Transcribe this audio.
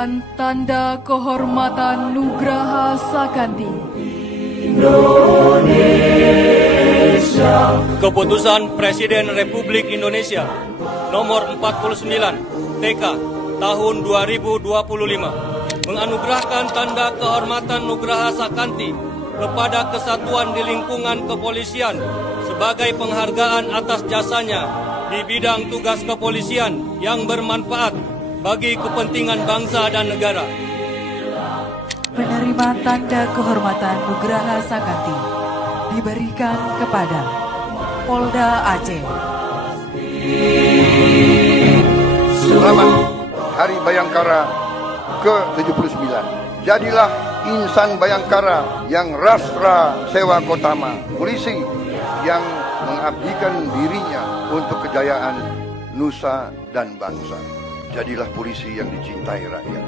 Penarimaan Tanda Kehormatan Nugraha Sakanti. Keputusan Presiden Republik Indonesia nomor 49 TK tahun 2025 menganugerahkan Tanda Kehormatan Nugraha Sakanti kepada kesatuan di lingkungan kepolisian sebagai penghargaan atas jasanya di bidang tugas kepolisian yang bermanfaat bagi kepentingan bangsa dan negara. Penerimaan Tanda Kehormatan Nugraha Sakanti diberikan kepada Polda Aceh. Selamat Hari Bayangkara ke-79. Jadilah insan Bayangkara yang rastra sewa kotama, polisi yang mengabdikan dirinya untuk kejayaan nusa dan bangsa. Jadilah polisi yang dicintai rakyat.